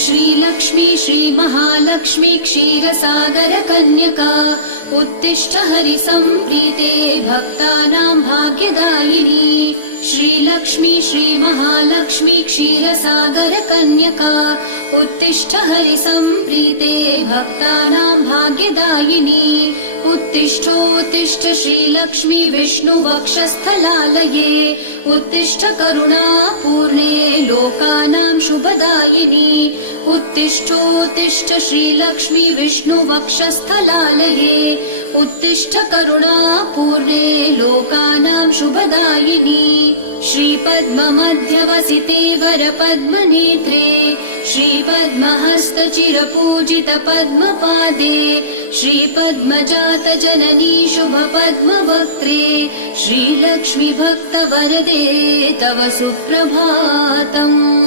श्रीलक्ष्मी श्रीमहालक्ष्मी क्षीरसागर कन्यका उत्तिष्ठ हरिसम्प्रीते भक्तानां भाग्यदायिनी। श्रीलक्ष्मी श्रीमहालक्ष्मी क्षीरसागर कन्यका उत्तिष्ठ हरिसम्प्रीते भक्तानां भाग्यदायिनी। उत्तिष्ठोत्तिष्ठ श्रीलक्ष्मी विष्णुवक्षस्थलालये उत्तिष्ठ करुणापूर्णे लोकानां शुभदायिनी। उत्तिष्ठोत्तिष्ठ श्रीलक्ष्मी विष्णुवक्षस्थलालये उत्तिष्ठ करुणापूर्णे लोकानां शुभदायिनी। श्रीपद्ममध्यवसिते वरपद्मनेत्रे श्रीपद्महस्तचिरपूजित पद्मपादे श्रीपद्मजात जननी शुभपद्मवक्त्रे श्रीलक्ष्मी भक्तवरदे तव सुप्रभातम्।